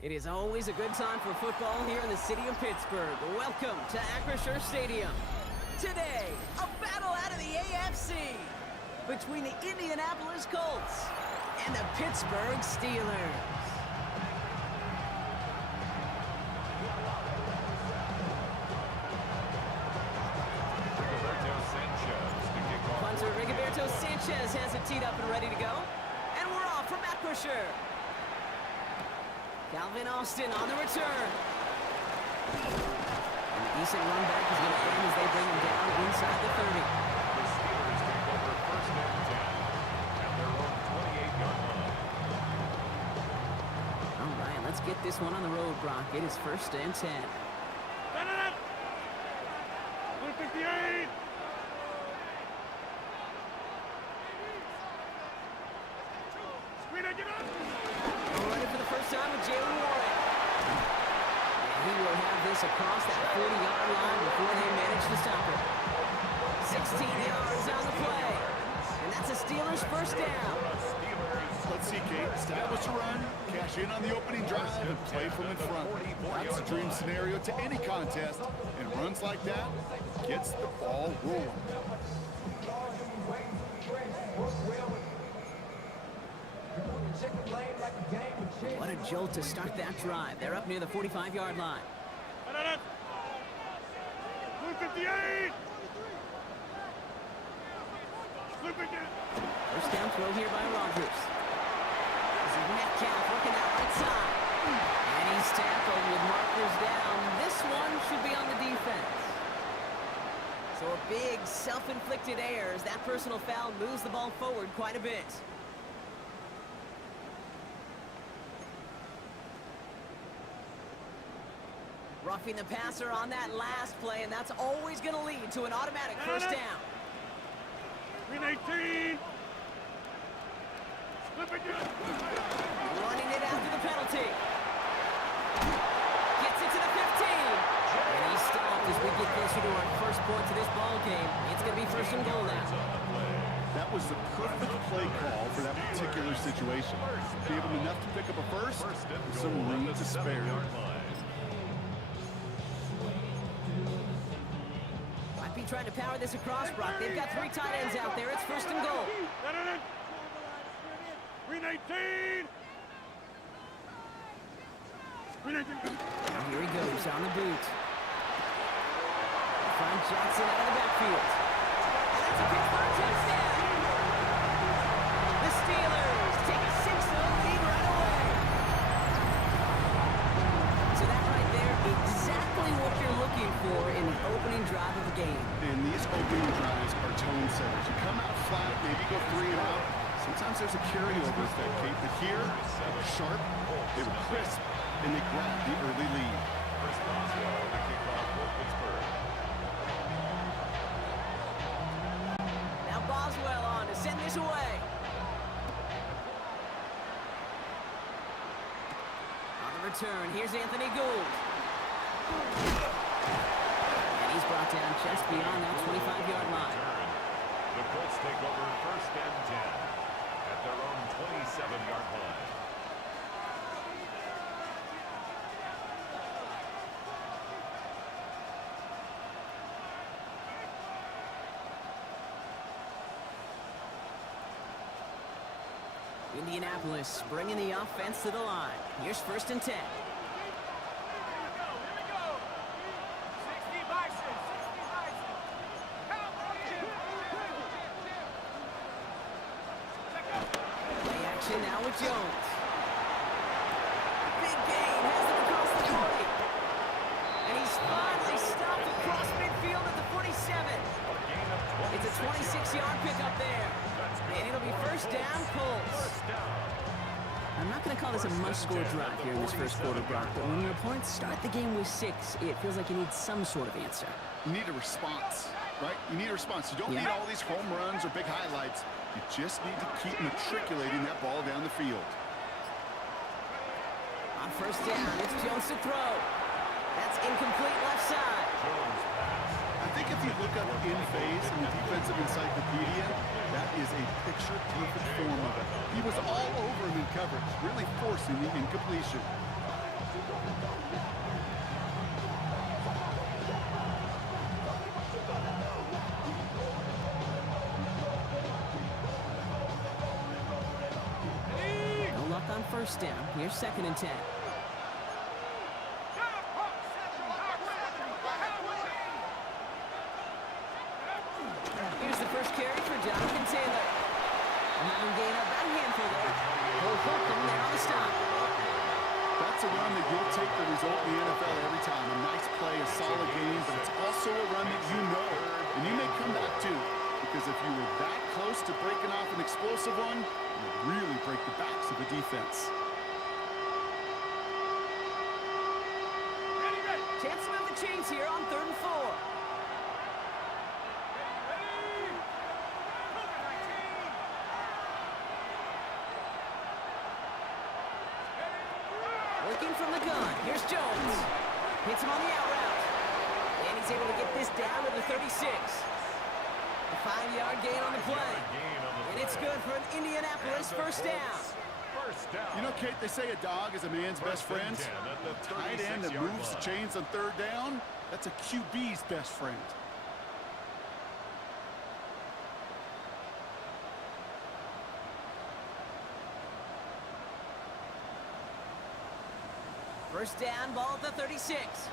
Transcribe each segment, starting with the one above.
It is always a good time for football here in the city of Pittsburgh. Welcome to Acrisure Stadium. Today, a battle out of the AFC between the Indianapolis Colts and the Pittsburgh Steelers. Punter Rigoberto Sanchez has it teed up and ready to go. And we're off from Acrisure. Calvin Austin on the return. And a decent run back is going to end as they bring him down inside the 30. The Steelers take over first and 10 at their own 28-yard line. All right, let's get this one on the road, Brock. It is first and 10. 158. Running for the first time with Jaylen Warren. And he will have this across that 40-yard line before they manage to stop it. 16 yards on the play. And that's a Steelers first down. Let's see, Kate. Establish a run, cash in on the opening drive, and play from in front. That's a dream scenario to any contest, and runs like that gets the ball rolling. What a jolt to start that drive. They're up near the 45-yard line. 158. First down throw here by Rodgers. This is Metcalf working that right side. And he's tackled with markers down. This one should be on the defense. So a big self-inflicted error as that personal foul moves the ball forward quite a bit. Roughing the passer on that last play, and that's always going to lead to an automatic first down. 318. Running it after the penalty. Gets it to the 15. And he's stopped as we get closer to our first point to this ball game. It's going to be first and goal now. That was the perfect play call for that particular situation. Gave him enough to pick up a first, with some room to spare. Might be trying to power this across, Brock. They've got three tight ends out there. It's first and goal. 319. Now here he goes on the boot. Find Johnson out of the backfield. And that's a Pittsburgh touchdown. The Steelers take a 6-0 lead right away. So that right there, exactly what you're looking for in the opening drive of the game. And these opening drives are tone setters. You come out flat, maybe go 3 and out. Sometimes there's a carryover effect, Kate. But here, they were sharp, they were crisp, and they grabbed the early lead. First Boswell, the kickoff for Pittsburgh. Now Boswell on to send this away. On the return, here's Anthony Gould. And he's brought down just beyond that 25-yard line. The Colts take over first and 10 at their own 27-yard line. Indianapolis bringing the offense to the line. Here's first and 10. Play action now with Jones. Big gain has him across the 40. And he's finally stopped across midfield at the 47. It's a 26-yard pickup there. And it'll be first down, Colts. I'm not going to call this a must-score drive here in this first quarter, Brock, but when your opponents start the game with 6, it feels like you need some sort of answer. You need a response, right? You need a response. You don't need all these home runs or big highlights. You just need to keep matriculating that ball down the field. On first down, it's Jones to throw. That's incomplete left side. I think if you look up in phase in the defensive encyclopedia, that is a picture-perfect form of it. He was all over him in coverage, really forcing the incompletion. first down. Here's 2nd and 10. Here's the first carry for Jonathan Taylor. Another gain of about a handful there. He'll hook them there on the stop. That's a run that you'll take the result in the NFL every time. A nice play, a solid game, but it's also a run that you know, and you may come back to. Because if you were that close to breaking off an explosive one, you'd really break the backs of the defense. Chance to move the chains here on 3rd and 4. Working from the gun. Here's Jones. Hits him on the out route. And he's able to get this down to the 36. A 5-yard gain on the play. And it's good for an Indianapolis first down. You know, Kate, they say a dog is a man's best friend. A tight end that moves the chains on 3rd down, that's a QB's best friend. First down, ball at the 36.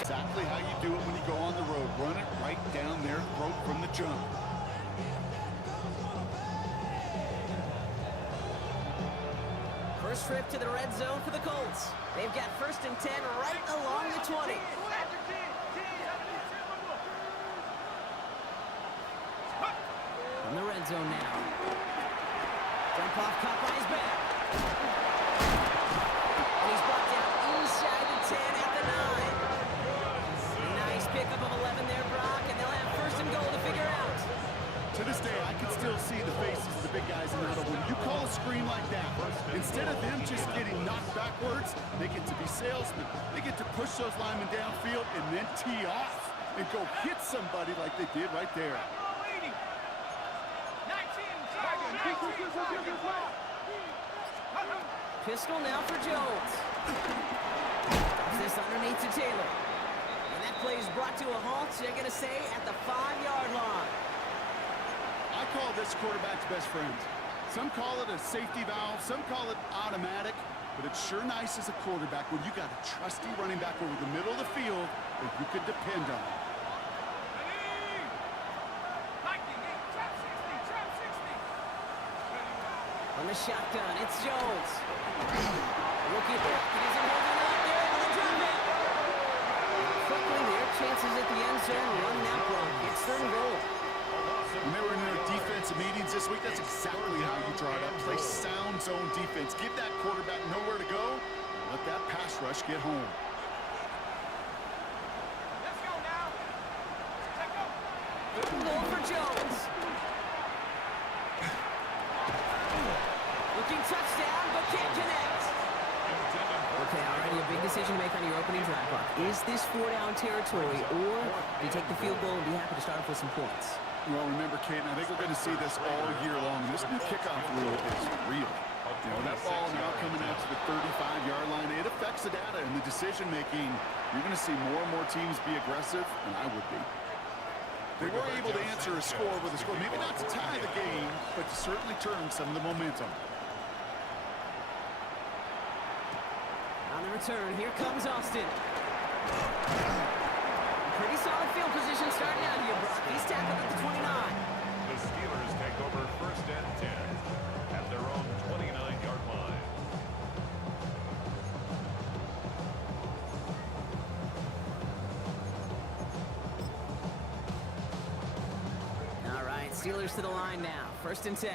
Exactly how you do it when you go on the road. Run it right down their throat from the jump. First trip to the red zone for the Colts. They've got 1st and 10 right along the 20. From the red zone now. Jump off, caught by his back. And he's brought down inside the 10 at the 9. Nice pickup of 11 there, Brock, and they'll have 1st and goal to figure out. To this day, I can still see the faces of the big guys in the huddle. When you call a screen like that, instead of them just getting knocked backwards, they get to be salesmen. They get to push those linemen downfield and then tee off and go hit somebody like they did right there. Pistol now for Jones. This underneath to Taylor. And that play is brought to a halt, they're going to say, at the 5-yard line. I call this quarterback's best friend. Some call it a safety valve, some call it automatic, but it's sure nice as a quarterback when you got a trusty running back over the middle of the field that you can depend on. On the shotgun, it's Jones. Rookie back, he isn't holding up there able to drop it. Quickly, their chances at the end zone run that block. It's 3rd and goal. When they were in their defensive meetings this week, that's exactly how you draw it up. Play sound zone defense. Give that quarterback nowhere to go, and let that pass rush get home. Let's go now. Goal for Jones. Looking touchdown, but can't connect. Okay, already a big decision to make on your opening drive, Buck. Is this 4-down territory, or do you take the field goal and be happy to start off with some points? Well, remember, Kate, I think we're going to see this all year long. This new kickoff rule is real. You know, that ball now coming out to the 35-yard line, it affects the data and the decision-making. You're going to see more and more teams be aggressive, and I would be. They were able to answer a score with a score, maybe not to tie the game, but to certainly turn some of the momentum. On the return, here comes Austin. Pretty solid field position starting out here, Brock. He's tackled at the 29. The Steelers take over 1st and 10 at their own 29-yard line. All right, Steelers to the line now. 1st and 10.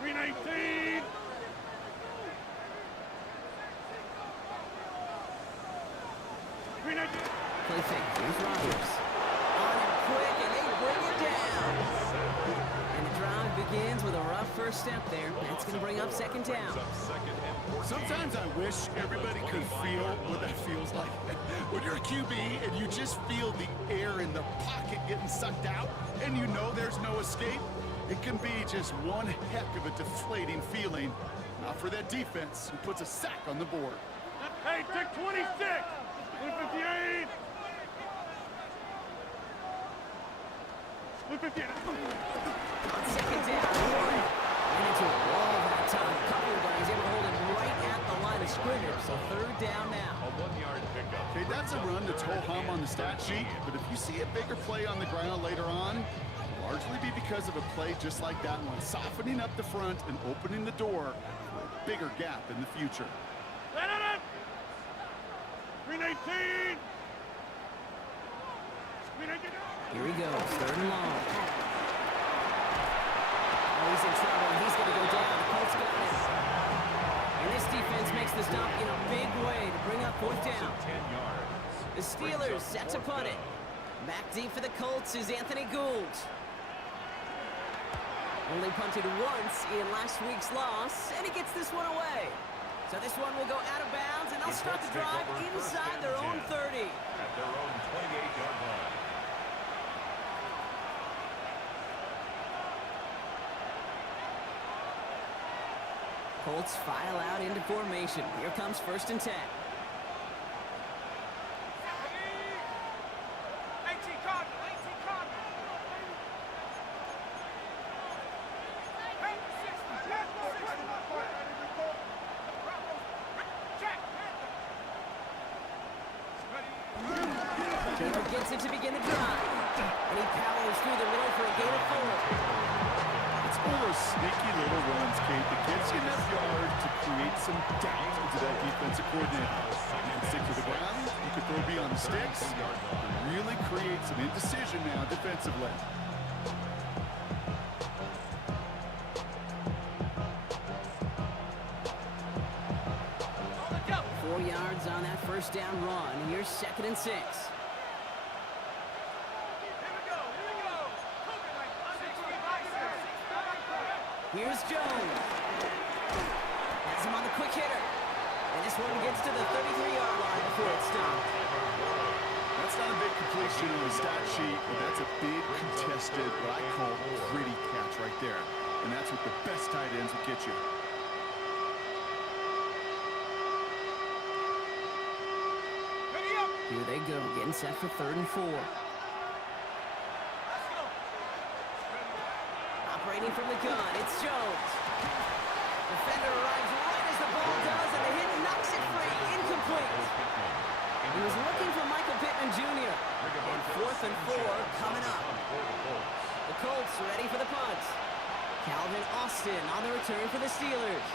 319. Play fake. Here's Rodgers. On him quick, and they bring it down. And the drive begins with a rough first step there. That's going to bring up 2nd down. Sometimes I wish everybody could feel what that feels like. When you're a QB and you just feel the air in the pocket getting sucked out and you know there's no escape, it can be just one heck of a deflating feeling. Now for that defense, who puts a sack on the board. Hey, take 26! 58! 58! On second down, Warren ran into a wall that time. A couple of guys able to hold him right at the line of scrimmage. So third down now. A 1-yard pickup. Okay, that's a run that's ho-hum on the stat sheet, but if you see a bigger play on the ground later on, it'll largely be because of a play just like that one, softening up the front and opening the door for a bigger gap in the future. 319! Here he goes, third and long. Oh, he's in trouble. He's going to go down. The Colts got him. And this defense makes the stop in a big way to bring up fourth down. 10 yards. The Steelers set to punt it. Back deep for the Colts is Anthony Gould. Only punted once in last week's loss, and he gets this one away. So this one will go out of bounds, and they'll start the drive inside their own 30. At their own 28-yard line. Colts file out into formation. Here comes first and 10. Taylor gets it to begin the drive. And he powers through the middle for a gain of 4. It's one of those sneaky little runs, Kate, that gets you enough yards to create some doubt into that defensive coordinator. You can stick to the ground, you can throw beyond the sticks, and really create some indecision now defensively. Four yards on that first down run. Here's second and 6. Here's Jones. Has him on the quick hitter. And this one gets to the 33-yard line before it's stopped. That's not a big completion on the stat sheet, but that's a big contested, what I call gritty catch right there. And that's what the best tight ends will get you. Here they go, getting set for third and 4. Operating from the gun, it's Jones. Defender arrives right as the ball does, and the hit knocks it free. Incomplete. He was looking for Michael Pittman Jr. And fourth and 4 coming up. The Colts ready for the punt. Calvin Austin on the return for the Steelers.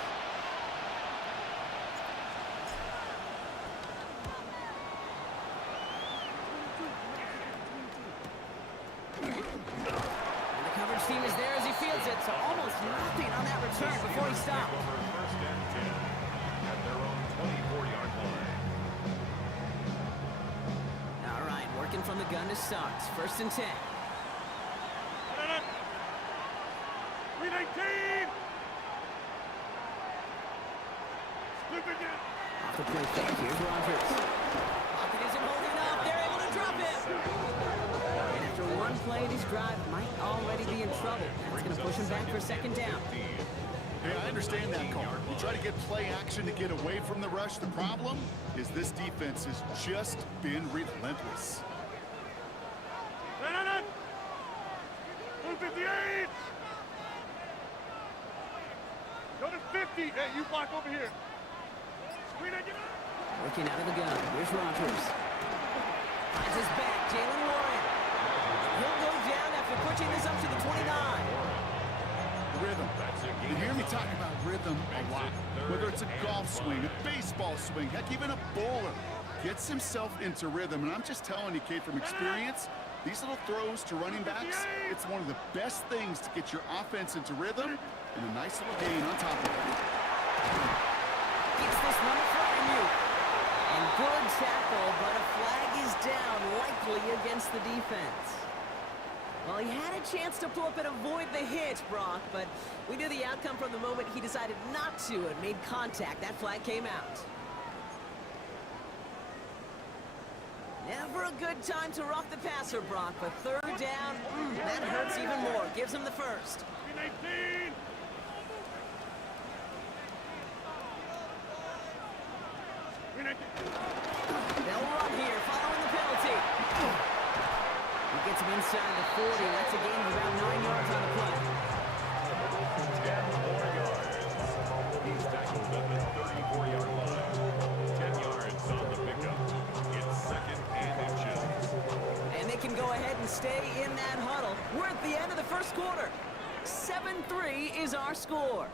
Team is there as he fields it, so almost nothing on that return before he stopped. First and 10 at their own 24-yard line. All right, working from the gun to start. First and 10. 319! Off the play fake, here's Rodgers. Pocket isn't holding up. They're able to drop it. And after one play, this drive might already be in trouble. That's going to push him back for second down. Yeah, I understand that call. You try to get play action to get away from the rush. The problem is this defense has just been relentless. 258! Go to 50. Hey, you block over here. Working out of the gun. Here's Rodgers. Finds his back. Jalen Warren. He'll go down after pushing this up to the 29. Rhythm. You hear me talk about rhythm a lot. Whether it's a golf swing, a baseball swing, heck, even a bowler gets himself into rhythm. And I'm just telling you, Kate, from experience, these little throws to running backs, it's one of the best things to get your offense into rhythm and a nice little gain on top of it. Gets this one in front of you. And good tackle, but a flag is down, likely against the defense. Well, he had a chance to pull up and avoid the hit, Brock, but we knew the outcome from the moment he decided not to and made contact. That flag came out. Never a good time to rough the passer, Brock, but third down, that hurts even more. Gives him the first. 319! They'll run here, following the penalty. He gets him inside the 40. That's a gain of about 9 yards on the play. 10 more yards. He's tackled at the 34-yard line. 10 yards on the pickup. It's 2nd and inches. And they can go ahead and stay in that huddle. We're at the end of the first quarter. 7-3 is our score.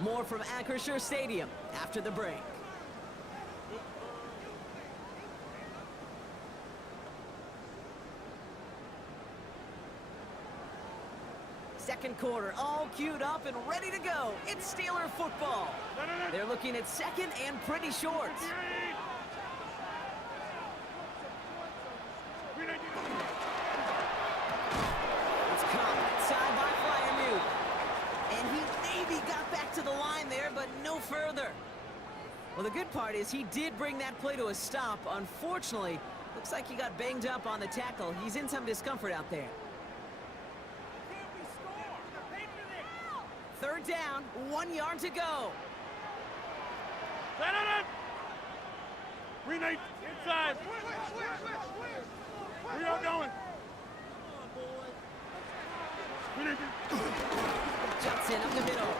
More from Acrisure Stadium after the break. Second quarter, all queued up and ready to go. It's Steeler football. They're looking at 2nd and pretty short. It's caught inside by Freiermuth. And he maybe got back to the line there, but no further. Well, the good part is he did bring that play to a stop. Unfortunately, looks like he got banged up on the tackle. He's in some discomfort out there. 3rd down, 1 yard to go. Renate inside. Where y'all going? Johnson up the middle.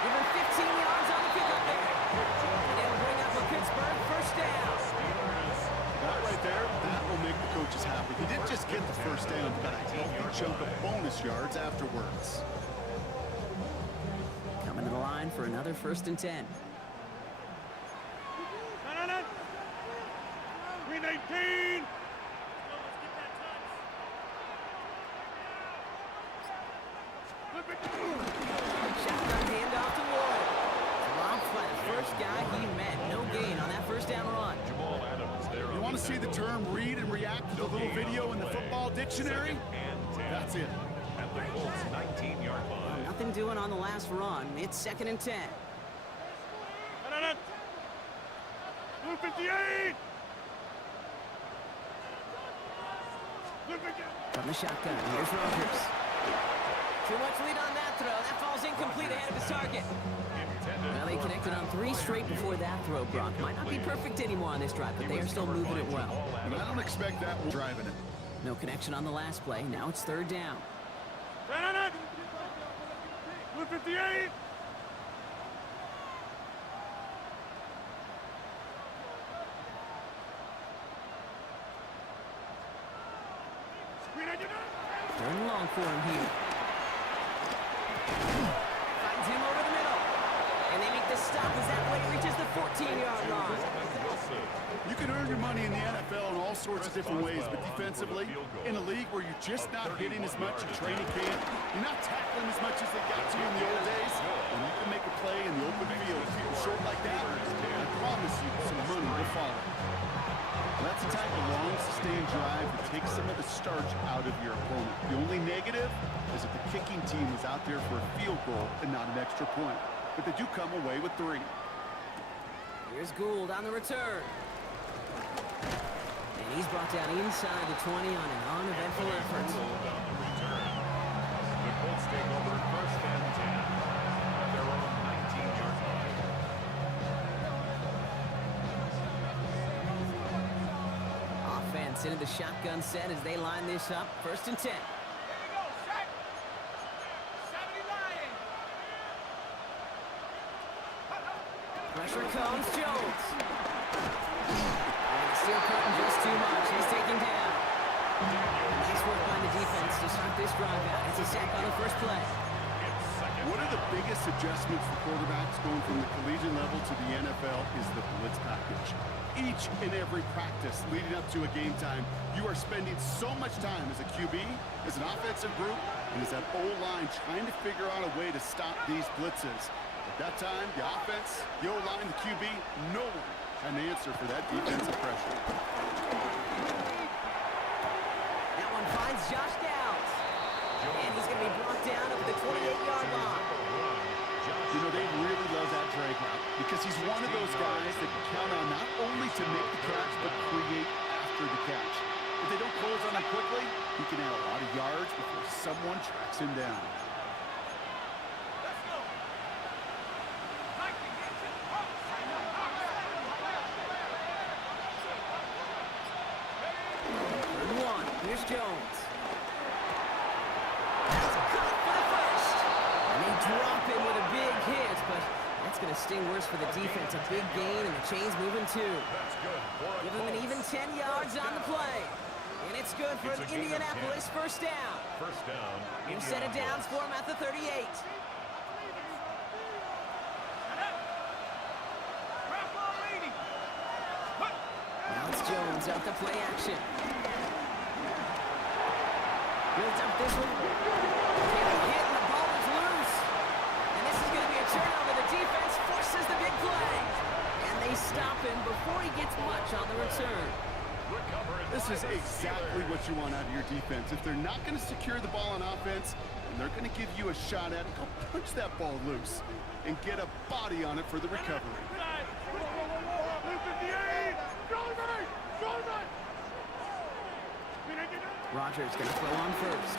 Give him 15 yards on the pickup there. And they'll bring up a Pittsburgh 1st down. That right there, that will make the coaches happy. He didn't just get the 1st down, he got a healthy chunk of bonus yards afterwards. Coming to the line for another 1st and 10. Green 18. Shotgun handoff to Ward. Dropped by the first guy he met. No gain on that 1st down run. Jamal Adams there. You want to see the term read and react to the little video in the football dictionary? That's it. At the Colts 19-yard line. Nothing doing on the last run. It's 2nd and 10. Blue 58. From the shotgun, here's Rogers. Too much lead on that throw. That falls incomplete ahead of his target. Well, they connected on 3 straight before that throw, Brock. Might not be perfect anymore on this drive, but they are still moving it well. And I don't expect that one driving it. No connection on the last play. Now it's 3rd down. Blue 58. Third and long for him here. Finds him over the middle. And they make the stop as that play reaches the 14-yard line. You can earn your money in the NFL in all sorts of different ways, but defensively, in a league where you're just not hitting as much in training camp, you're not tackling as much as they got to in the old days, and you can make a play in the open field, people short like that, I promise you some money will follow. That's the type of long, sustained drive that takes some of the starch out of your opponent. The only negative is that the kicking team is out there for a field goal and not an extra point. But they do come away with 3. Here's Gould on the return. And he's brought down inside the 20 on an uneventful effort. The Colts take over 1st and 10 at their own 19-yard line. Offense into the shotgun set as they line this up. 1st and 10. Pressure comes, Jones. And still cutting just too much. He's taken down. Nice work by the defense to start this drive out. It's a sack on the 1st play. One of the biggest adjustments for quarterbacks going from the collegiate level to the NFL is the blitz package. Each and every practice leading up to a game time, you are spending so much time as a QB, as an offensive group, and as that O-line trying to figure out a way to stop these blitzes. At that time, the offense, the O-line, the QB, no one had an answer for that defensive pressure. That one finds Josh Downs. And he's going to be brought down over the 28-yard line. You know, they really love that drag route because he's one of those guys that can count on not only to make the catch, but create after the catch. If they don't close on him quickly, he can add a lot of yards before someone tracks him down. Here's Jones. That's good for the first. And they drop him with a big hit, but that's going to sting worse for the defense. A big gain, and the chain's moving too. Give them an even 10 yards on the play. And it's good for an Indianapolis first down. First down. New set of downs for him at the 38. Now it's Jones out to play action. Builds up this one. Getting hit and the ball is loose. And this is going to be a turnover. The defense forces the big play. And they stop him before he gets much on the return. This is exactly what you want out of your defense. If they're not going to secure the ball on offense, and they're going to give you a shot at it, go punch that ball loose and get a body on it for the recovery. Rodgers going to throw on first.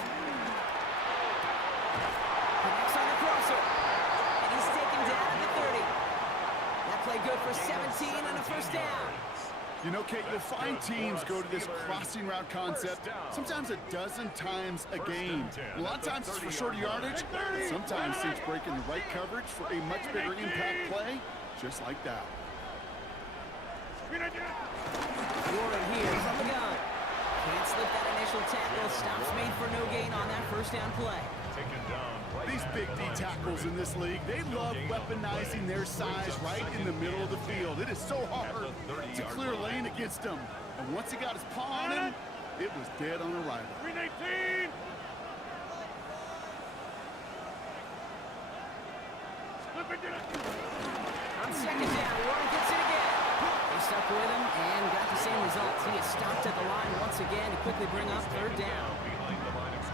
Connects on the crosser. And he's taken down at the 30. That play good for 17 and a first down. You know, Kate, you'll find teams go to this crossing route concept sometimes a dozen times a game. A lot of times it's for shorter yardage, but sometimes teams break in the right coverage for a much bigger impact play, just like that. Warren here from the gun. Can't slip that initial tackle. Stops made for no gain on that first down play. These big D tackles in this league, they love weaponizing their size right in the middle of the field. It is so hard to clear lane against them. And once he got his paw on him, it was dead on arrival. 319. On second down, Warren gets it again. They stuck with him and got the same results. He is stopped at the line once again to quickly bring up third down.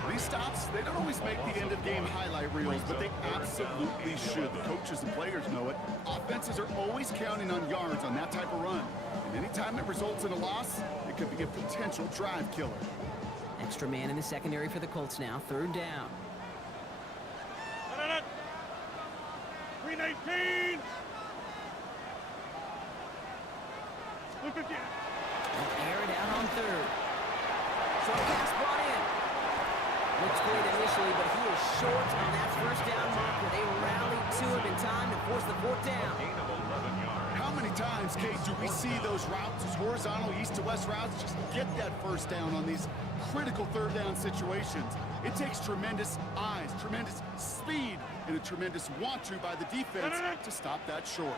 These stops, they don't always make the end-of-game highlight reels, but they absolutely should. The coaches and players know it. Offenses are always counting on yards on that type of run. And anytime it results in a loss, it could be a potential drive killer. Extra man in the secondary for the Colts now. Third down. 319. Air it out on third. Short pass brought in. Looks great initially, but he is short on that first down marker. They rallied to him in time to force the fourth down. How many times, Kate, do we see those routes, those horizontal east-to-west routes, just get that first down on these critical third down situations? It takes tremendous eyes, tremendous speed, and a tremendous want-to by the defense to stop that short.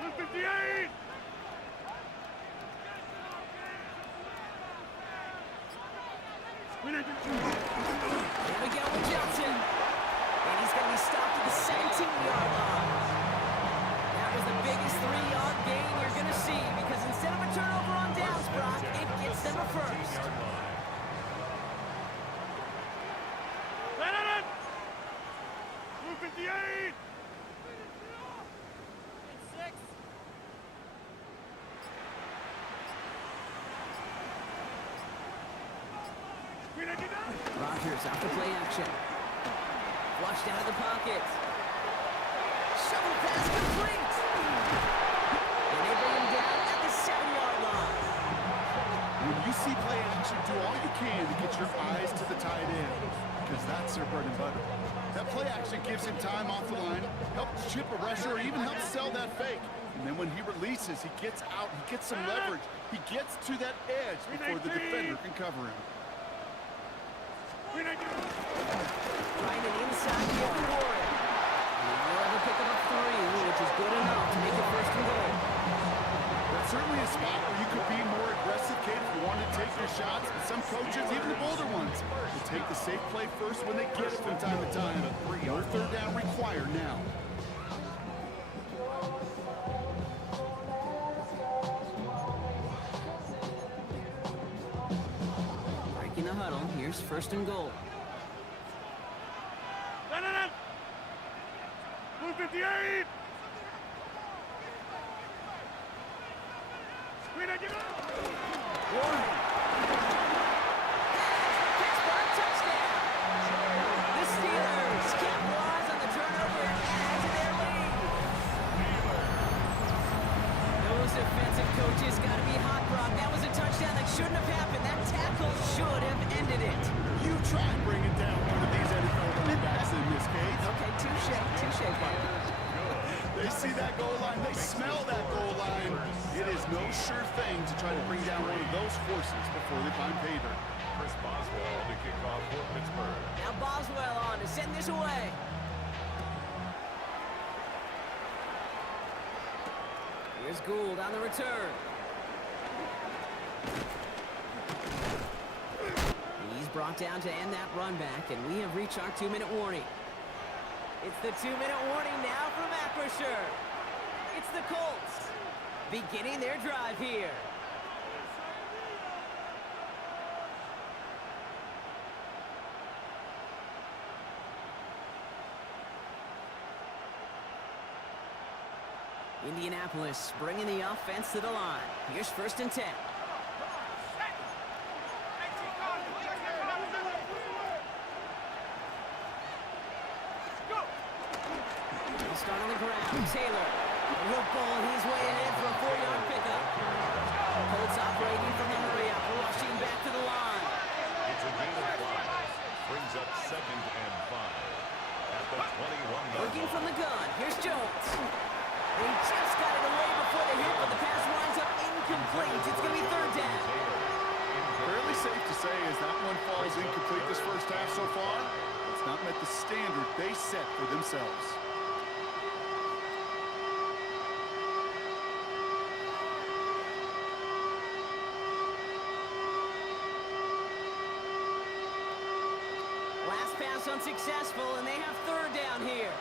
258. Here we go with Johnson. And he's going to be stopped at the 17-yard line. That was the biggest 3-yard gain you're going to see because instead of a turnover on downs, Brock, it gets them a first. 258. Rodgers out to play action. Flushed out of the pocket. Shovel pass complete. And they bring him down at the 7-yard line. When you see play action, do all you can to get your eyes to the tight end, because that's their bread and butter. That play action gives him time off the line, helps chip a rusher, or even helps sell that fake. And then when he releases, he gets out, he gets some leverage. He gets to that edge before the defender can cover him. Trying it inside to get the Warren. And they'll have a pickup of 3, which is good enough to make it first and goal. That's certainly a spot where you could be more aggressive, Kate, if you want to take your shots. But some coaches, even the bolder ones, will take the safe play first when they get it from time to time. No third down required now. Breaking the huddle. Here's first and goal. 258. Warren. Pittsburgh touchdown. The Steelers capitalize on the turnover and add to their lead. Those defensive coaches got to be hot, Brock. That was a touchdown that shouldn't have happened. That tackle should have ended sure thing to try to bring down one of those forces before they find pay dirt. Chris Boswell to kick off for Pittsburgh. Now Boswell on to send this away. Here's Gould on the return. He's brought down to end that run back, and we have reached our 2-minute warning. It's the 2-minute warning now from Acrisure. It's the Colts beginning their drive here. Indianapolis bringing the offense to the line. Here's 1st and 10. He'll start on the ground. Taylor. He'll ball his way ahead for a 4-yard pickup. Colts operating from the hurry-up, rushing back to the line. It's a gain of 5. Brings up 2nd and 5. At the 21-yard Working line. from the gun. Here's Jones. They just got it away before the hit, but the pass winds up incomplete. It's going to be 3rd down. Fairly safe to say as that one falls incomplete this first half so far, it's not met the standard they set for themselves. Last pass unsuccessful, and they have 3rd down here.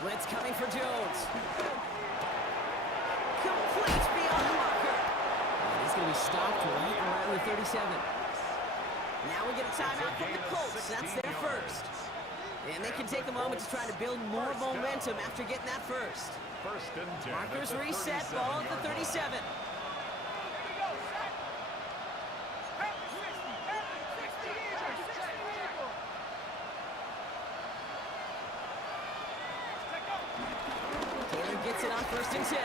Blitz coming for Jones. Complete beyond the marker. And he's going to be stopped right around the 37. Now we get a timeout from the Colts. That's their first. And they can take a moment to try to build more momentum after getting that first. 1st and 10. Markers reset, ball at the 37. Taylor gets it on 1st and 10.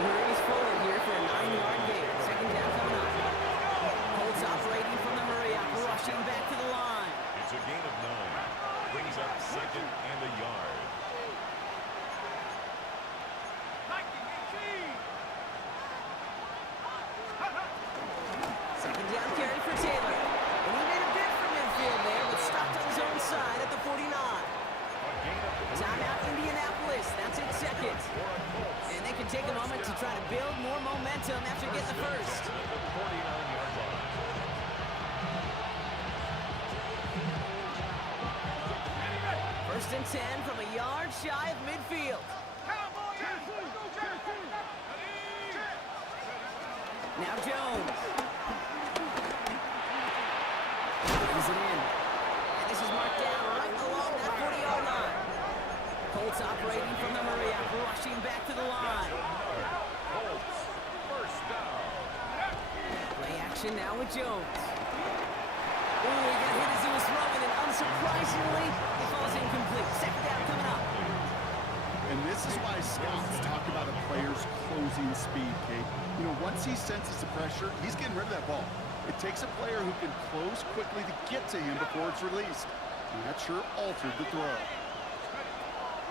Hurries forward here for a 9-yard gain. 2nd down coming up. Colts operating from the hurry-up, rushing back to the line. It's a gain of 9. Brings up 2nd and a yard. Second down carry for Taylor. And he made a bid for midfield there, but stopped on his own side at the 49. Timeout Indianapolis. That's in 2nd. And they can take a moment to try to build more momentum after getting the first. 49-yard line. First and 10 from a yard shy of midfield. Now Jones. Brings it in. And this is marked down right along that 40-yard line. Colts operating from the hurry-up, rushing back to the line. Colts, 1st down. Play action now with Jones. Ooh, he got hit as he was throwing, and unsurprisingly, it falls incomplete. 2nd down coming up. And this is why scouts talk about a player's closing speed, Kate. You know, once he senses the pressure, he's getting rid of that ball. It takes a player who can close quickly to get to him before it's released. And that sure altered the throw.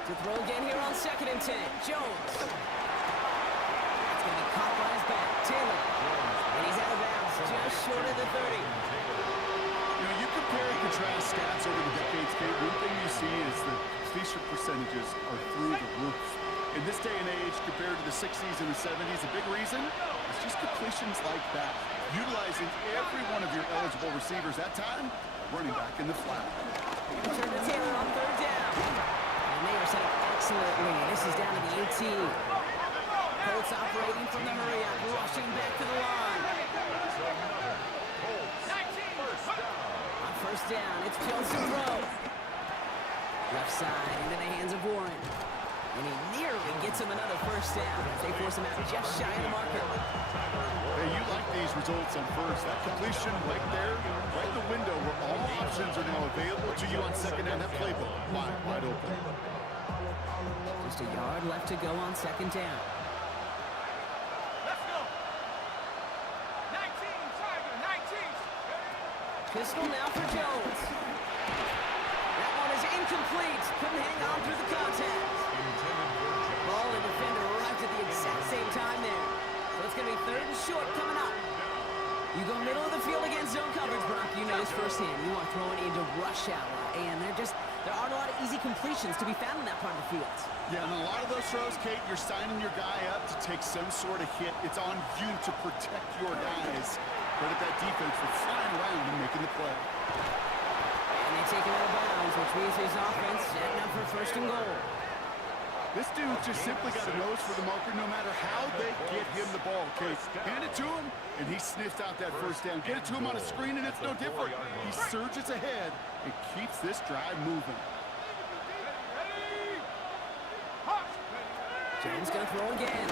To throw again here on 2nd and 10. Jones. That's going to be caught by his back. Taylor. And he's out of bounds, just short of the 30. You know, you compare and contrast stats over the decades, Kate. One thing you see is the completion percentages are through the roof. In this day and age, compared to the 60s and the 70s, a big reason is just completions like that. Utilizing every one of your eligible receivers that time, running back in the flat. Return to Taylor on 3rd down. And they are set up excellently. This is down to the 18. Colts operating from the hurry-up, rushing back to the line. On 1st down, it's Jones to throw. Left side into the hands of Warren. And he nearly gets him another 1st down as they force him out just shy of the marker. Hey, you like these results on 1st. That completion right there, right in the window where all options are now available to you on 2nd down. That playbook wide open. Just a yard left to go on 2nd down. Pistol now for Jones. That one is incomplete. Couldn't hang on through the contact. Ball and defender arrived at the exact same time there. So it's going to be 3rd and short coming up. You go middle of the field against zone coverage, Brock. You know this firsthand. You are throwing into rush hour, and there aren't a lot of easy completions to be found in that part of the field. Yeah, and a lot of those throws, Kate, you're signing your guy up to take some sort of hit. It's on you to protect your guys. Credit that defense for flying around and making the play. And they take him out of bounds, which means his offense setting up for 1st and goal. This dude just simply got a nose for the marker no matter how they get him the ball, Kate. Hand it to him, and he sniffs out that 1st down. Get it to him on a screen, and it's no different. He surges ahead and keeps this drive moving. Jones going to throw again.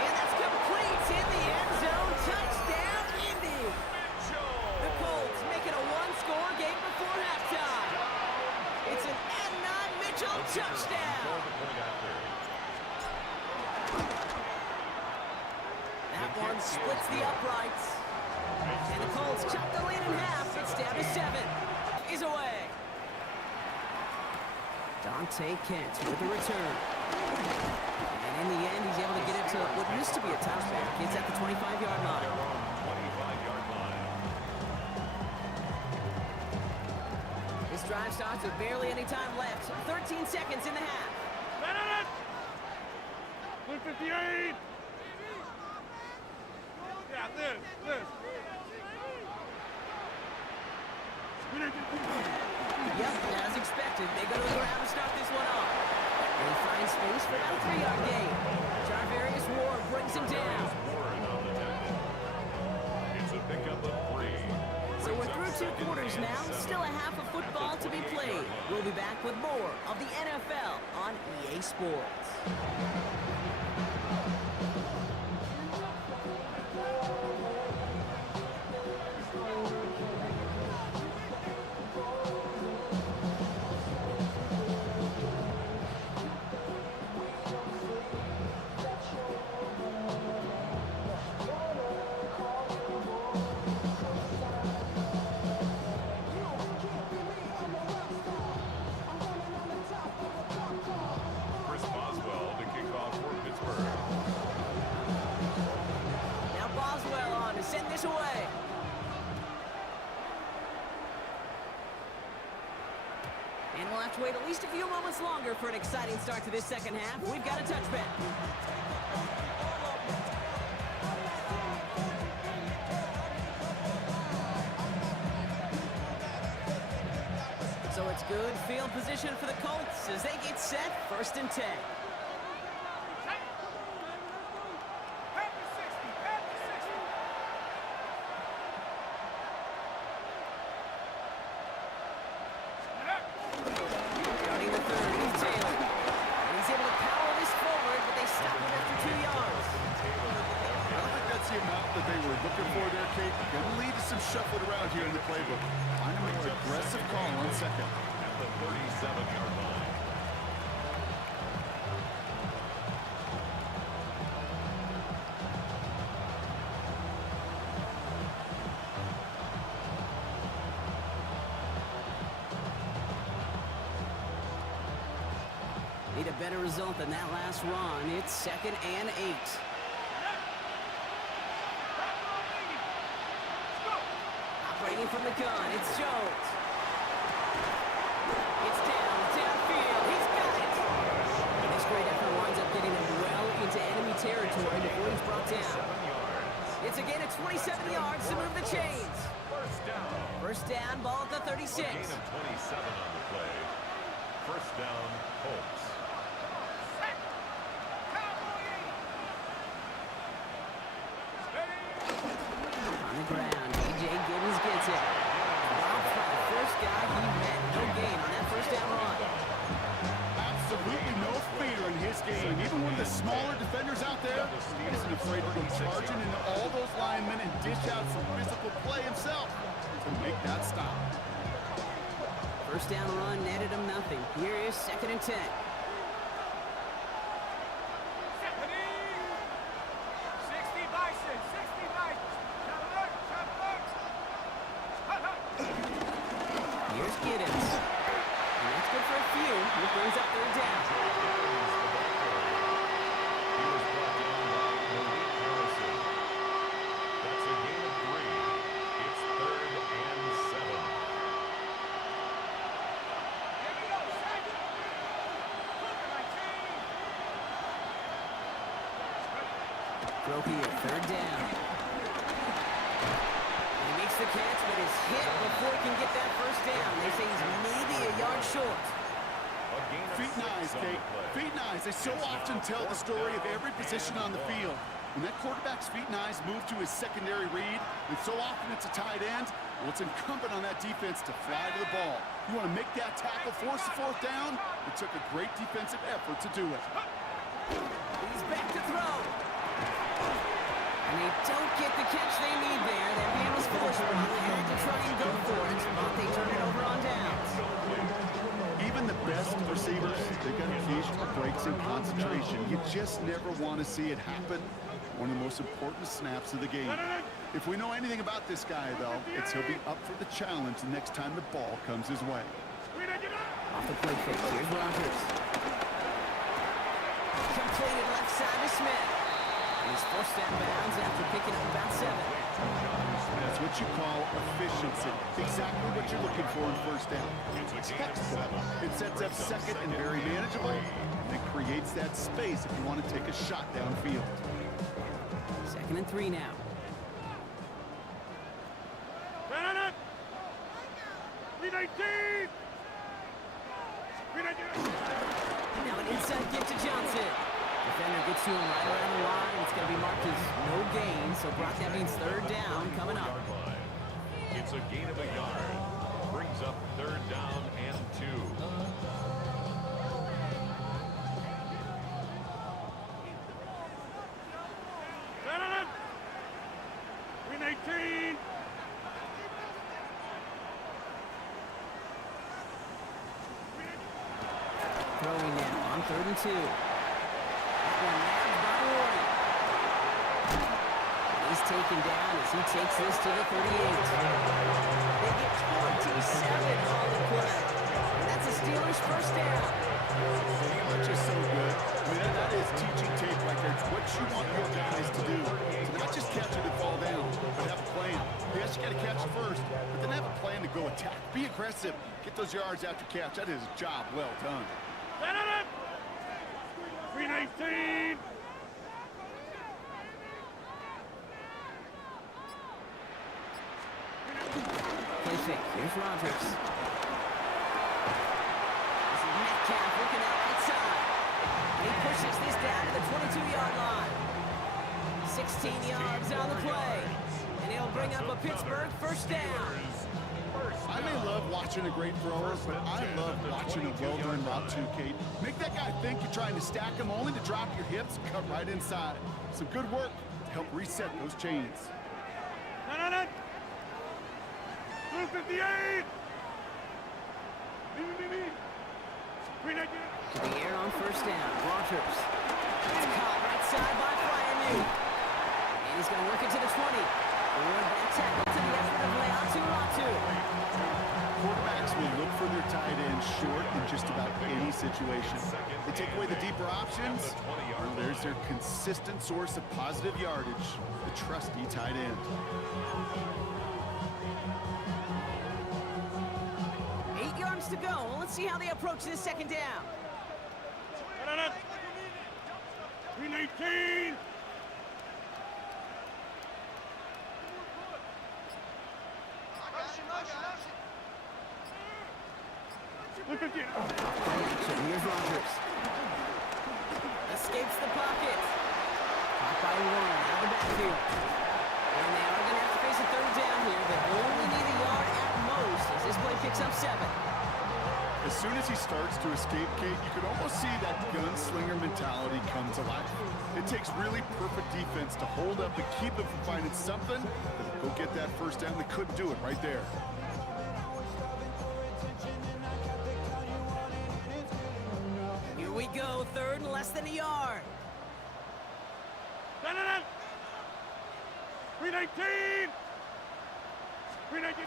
And that's complete in the end zone. Touchdown, Indy. The Colts make it a 1-score game before halftime. It's an Adnan Mitchell touchdown. That one splits the uprights. And the Colts chop the lead in half. It's down to 7. He's away. Dante Kent with the return. And in the end, he's able to get it to what used to be a touchback. It's at the 25-yard line. 25-yard line. This drive starts with barely any time left. 13 seconds in the half. 158. Yeah, this. Yep, as expected, they go to the ground to start this one off. They find space for about a 3-yard gain. Jarvarius Ward brings him down. It's a pickup of 3. So we're through 2 quarters now. Still a half of football to be played. We'll be back with more of the NFL on EA Sports. Chris Boswell to kick off for Pittsburgh. Now Boswell on to send this away. And we'll have to wait at least a few moments longer for an exciting start to this 2nd half. We've got a touchback. So it's good field position for the Colts as they get set. 1st and 10. Starting the 3rd, he's Taylor. And he's able to power this forward, but they stop him after 2 yards. I don't think that's the amount that they were looking for there, Kate. Gonna lead to some shuffling around here in the playbook. Find a more aggressive call on 2nd. At the 37-yard line. Need a better result than that last run. It's 2nd and 8. Operating from the gun, it's Jones. It's downfield. He's got it. And this great effort winds up getting him well into enemy territory before he's brought down. It's a gain of 27 yards to move the chains. First down, ball at the 36. A gain of 27 on the play. First down, Colts. On the ground, A.J. Gibbons gets it. Robbed by the first guy he met. No gain on that first down run. Absolutely no fear in his game. Even one of the smaller defenders out there isn't afraid to come charging into all those linemen and dish out some physical play himself to make that stop. First down run netted him nothing. Here is 2nd and 10. 60 Bison. brings up third down. He was brought down by Malik Harrison. That's a gain of 3. It's 3rd and 7. Throw here, third down. He makes the catch, but is hit before he can get that first down. They say he's maybe a yard short. A gain of Feet and 6 eyes, on Kate. the play. Feet and eyes. They so often tell the story of every position on the field. When that quarterback's feet and eyes move to his secondary read, and so often it's a tight end, well, it's incumbent on that defense to fly to the ball. You want to make that tackle, force the fourth down? It took a great defensive effort to do it. He's back to throw. And they don't get the catch they need there. That man was forced, but they had to try and go for it. But they turn it over on downs. Even the best receivers, they've got occasional breaks in concentration. You just never want to see it happen. One of the most important snaps of the game. If we know anything about this guy, though, it's he'll be up for the challenge the next time the ball comes his way. Off the play fake. Here's Rodgers. Completed left side to Smith. And he's forced out of bounds after picking up about 7. That's what you call efficiency. Exactly what you're looking for in first down. It's textbook. It sets up second and very manageable. And it creates that space if you want to take a shot downfield. 2nd and 3 now. Now an inside get to Johnson. Defender gets to him right around the line. It's going to be marked as no gain. So, Brock, that means third down coming up. It's a gain of a yard. Brings up 3rd down and 2. Throwing now on 3rd and 2. That one nabbed by Warren. He's taken down as he takes this to the 38. They get 27 on the play. And that's a Steelers first down. Which is so good. I mean, that is teaching tape right there. It's what you want your guys to do. To not just catch it and fall down, but have a plan. Yes, you got to catch it first, but then have a plan to go attack. Be aggressive. Get those yards after catch. That is a job well done. 319. Play fake. Here's Rodgers. This is Metcalf looking out right side. And he pushes this down to the 22-yard line. 16 yards on the play. And he'll bring up a Pittsburgh first down. I may love watching a great thrower, but I love watching a well-done route too, Kate. Make that guy think you're trying to stack him only to drop your hips and cut right inside. Some good work to help reset those chains. 258. To the air on first down. Rodgers. It's caught right side by Freiermuth. And he's going to work it to the 20. Forward back tackle to the effort of Leatu Latu. Quarterbacks will look for their tight end short in just about any situation. They take away the deeper options, well, there's their consistent source of positive yardage, the trusty tight end. 8 yards to go. Well, let's see how they approach this second down. 319. Action. Here's Rodgers. Escapes the pocket. Caught by Warren out of the backfield. And they are going to have to face a third down here, but only need a yard at most as this play picks up 7. As soon as he starts to escape, Kate, you can almost see that gunslinger mentality come to life. It takes really perfect defense to hold up and keep him from finding something that'll go get that first down. They couldn't do it right there. Here we go, third and less than a yard. 319. 319.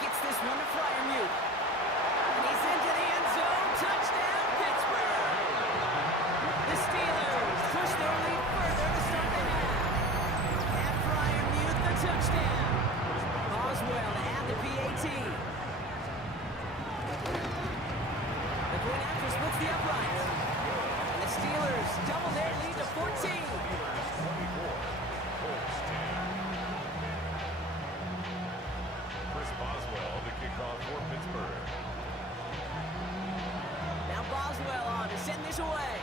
Gets this one to Freiermuth. And he the uprights. And the Steelers double their lead to 14. Chris Boswell, the kickoff for Pittsburgh. Now Boswell on to send this away.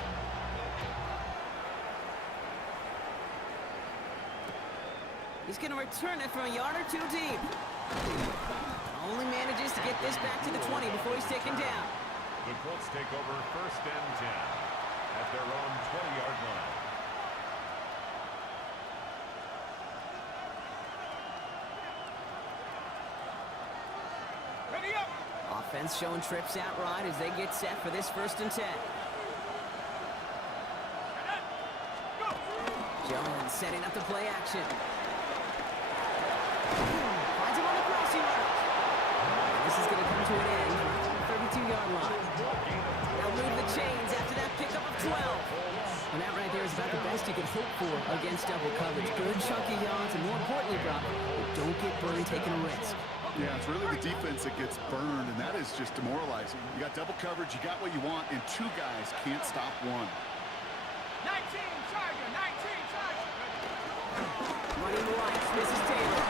He's going to return it from a yard or two deep. Only manages to get this back to the 20 before he's taken down. The Colts take over 1st and 10 at their own 20-yard line. Ready up. Offense showing trips out right as they get set for this 1st and 10. Jones setting up the play action. Finds him on the crossing route. This is going to come to an end on the 32-yard line. They'll move the chains after that pickup of 12. And that right there is about the best you could hope for against double coverage. Good chunky yards, and more importantly, Brock, don't get burned taking a risk. Yeah, it's really the defense that gets burned, and that is just demoralizing. You got double coverage, you got what you want, and two guys can't stop one. 19 Charger, 19 Charger. Running right, misses Taylor.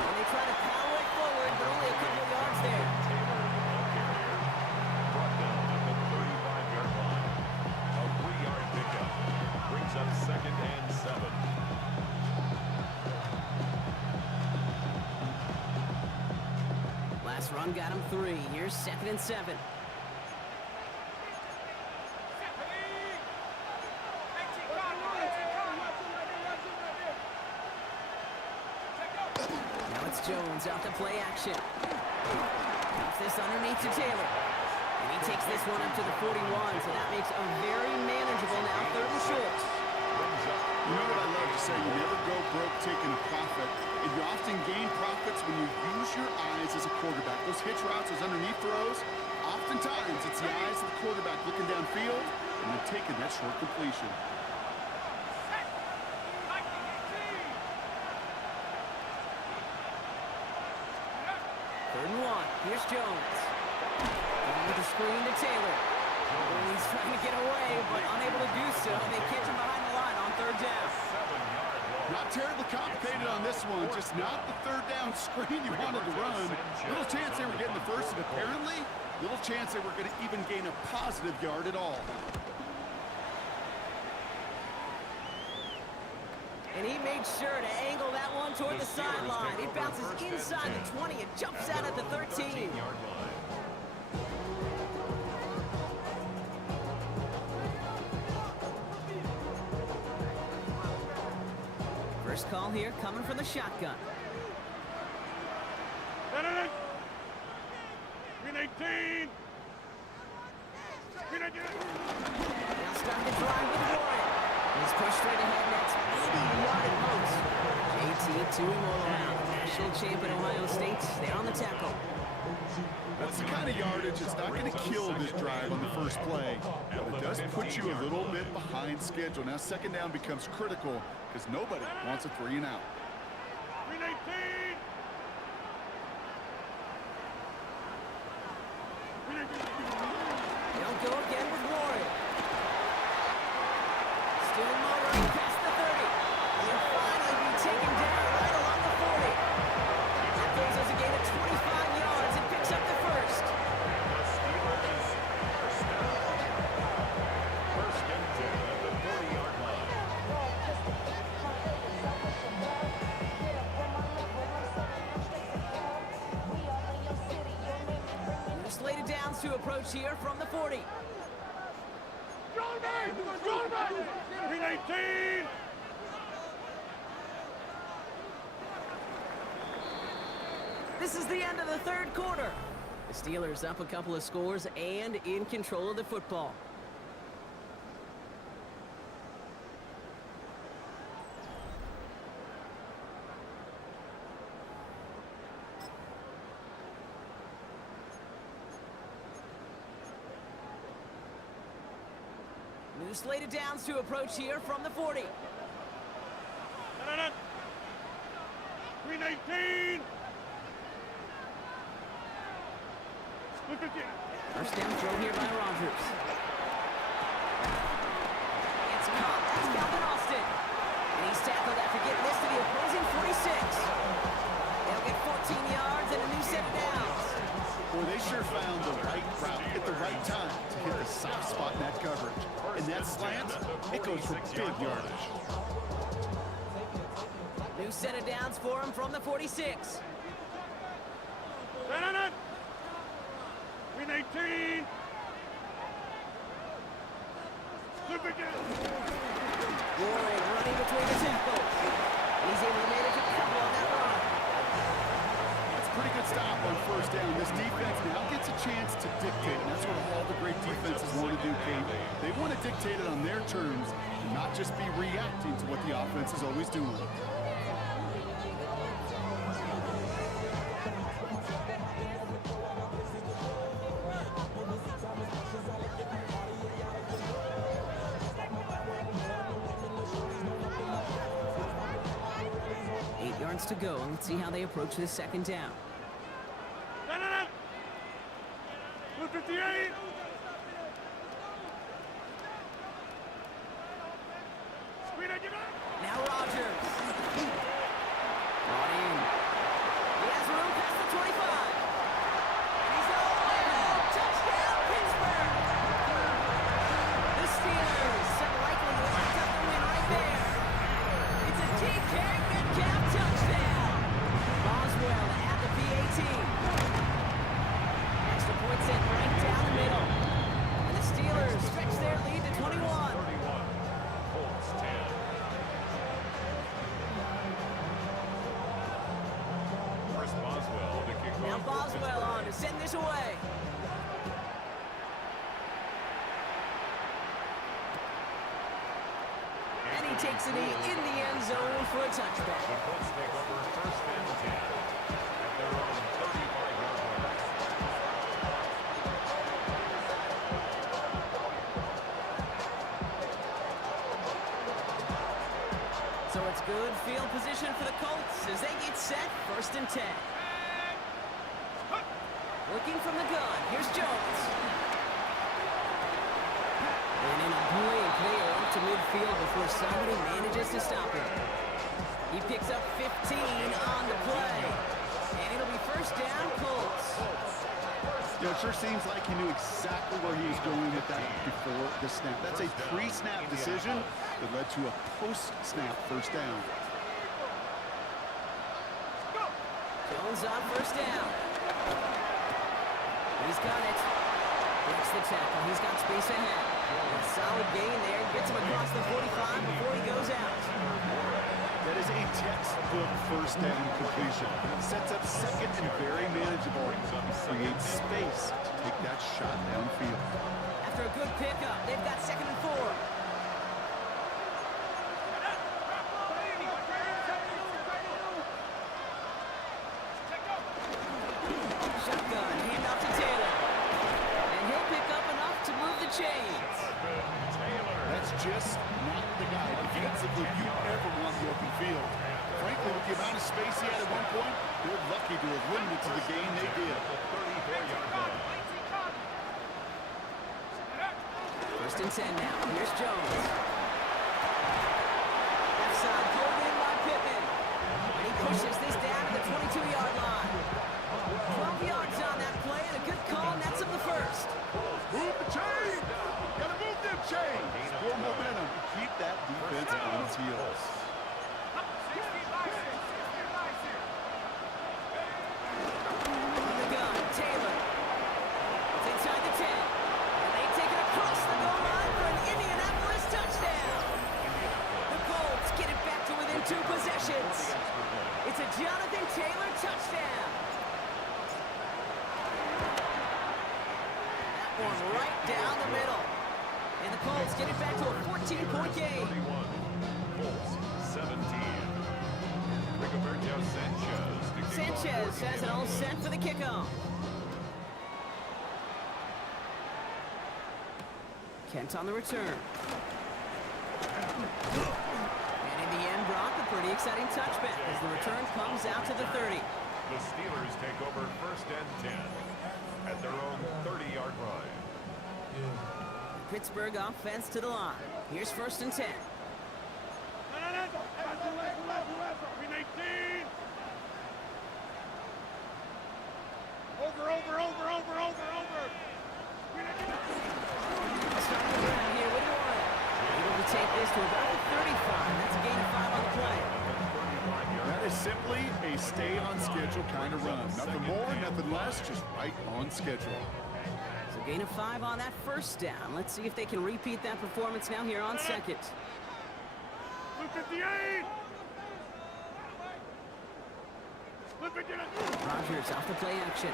And they try to power it forward, but only a couple of yards there. Brought down at the 35-yard line. A 3-yard pickup brings up 2nd and 7. Last run got him 3. Here's 2nd and 7. Now it's Jones out to play action. Puts this underneath to Taylor. And he takes this one up to the 41, so that makes a very manageable now 3rd and short. You know what I love to say? You never go broke taking a profit. And you often gain profits when you use your eyes as a quarterback. Those hitch routes, those underneath throws, oftentimes it's the eyes of the quarterback looking downfield and then taking that short completion. Third and 1. Here's Jones. Going with the screen to Taylor. He's trying to get away, but unable to do so. They catch him behind the line on 3rd down. Not terribly complicated on this one, just not the 3rd down screen you wanted to run. Little chance they were getting the first, and apparently, little chance they were going to even gain a positive yard at all. And he made sure to angle that one toward the sideline. It bounces inside the 20 and jumps out at the 13. First call here coming from the shotgun. 319. Now starting to drive with Warren. He's pushed straight ahead, and that's maybe a yard at most. JT 2 all around. National champion Ohio State. They're on the tackle. That's the kind of yardage that's not going to kill this drive on the first play, but it does put you a little bit behind schedule. Now 2nd down becomes critical because nobody wants a 3 and out. 319. They'll go again with Warren. Still motoring past the 30. He'll finally be taken down right along the 40. That goes as a gain of 25 yards and picks up the first. The Steelers first down. 1st and 10 at the 40-yard line. Slated downs to approach here from the 40. 319. This is the end of the 3rd quarter. The Steelers up a couple of scores and in control of the football. New slated downs to approach here from the 40. 319. Look at you. First down throw here by Rodgers. It's caught. That's Calvin Austin. And he's tackled after getting this to the opposing 46. They'll get 14 yards and a new set of downs. Boy, they sure found the right route at the right time to hit the soft spot in that coverage. And that slant, it goes for big yardage. New set of downs for him from the 46. Win 18. Look at you. Warren running between the tackles. He's able to manage a couple on that run. That's a pretty good stop on first down. This defense now gets a chance to dictate, and that's what all the great defenses want to do, Kate. They want to dictate it on their terms and not just be reacting to what the offense is always doing. To go. Let's see how they approach this second down. Look at the 8. Now Rodgers. Brought in. He has room past the 25. He's all the way home. Touchdown, Pittsburgh. The Steelers have likely locked up the win right there. It's a DK Metcalf touchdown. Boswell at the PAT. Extra point set right down the middle. And the Steelers stretch their lead to 21. 31. Colts 10. Chris Boswell to kick Now off for Boswell Pittsburgh. on to send this away. And he takes it in the end zone for a The touchback. Colts take over first and 10 at their own 35-yard line. So it's good field position for the Colts as they get set, first and 10. Looking from the gun, here's Jones. And in a blink, they are up to midfield before somebody manages to stop him. He picks up 15 on the play. And it'll be first down, Colts. You know, it sure seems like he knew exactly where he was going with that before the snap. That's a pre-snap decision that led to a post-snap first down. Jones on first down. He's got it. Breaks the tackle. He's got space ahead. A solid gain there. Gets him across the 45 before he goes out. That is a textbook first down completion. Sets up second and very manageable. Creates space to take that shot downfield. After a good pickup, they've got second and 4. Shotgun, handoff to Taylor. And he'll pick up enough to move the chains. That's just not the guy defensively you ever want in the open field. Frankly, with the amount of space he had at one point, they're lucky to have limited to the gain they did. 34-yard line. First and 10 now. Here's Jones. Left side pulled in by Pittman. And he pushes this down to the 22-yard line. 12 yards on that play and a good call nets him the first. Move the chain! Gotta move them chains! More momentum to keep that defense on its heels. On the gun, Taylor. It's inside the 10. And they take it across the goal line for an Indianapolis touchdown. The Colts get it back to within 2 possessions. It's a Jonathan Taylor touchdown. That one right down the middle. And the Colts get it back to a 14-point game. 31. Colts 17. Rigoberto Sanchez to kick off Sanchez for has it all set for the kickoff. Kent on the return. And in the end, Brock, a pretty exciting touchback as the return comes out to the 30. The Steelers take over first and 10 at their own Pittsburgh offense to the line. Here's 1st and 10. Win 18. Over. Win 18. Starting the ground here with Warren. Able to take this to about the 35. That's a gain of 5 on the play. That is simply a stay on schedule kind of run. Nothing more, nothing less, just right on schedule. So gain of 5 on that 1st down. Let's see if they can repeat that performance now here on 2nd. Blue 58. Blue 58. Rodgers off the play action.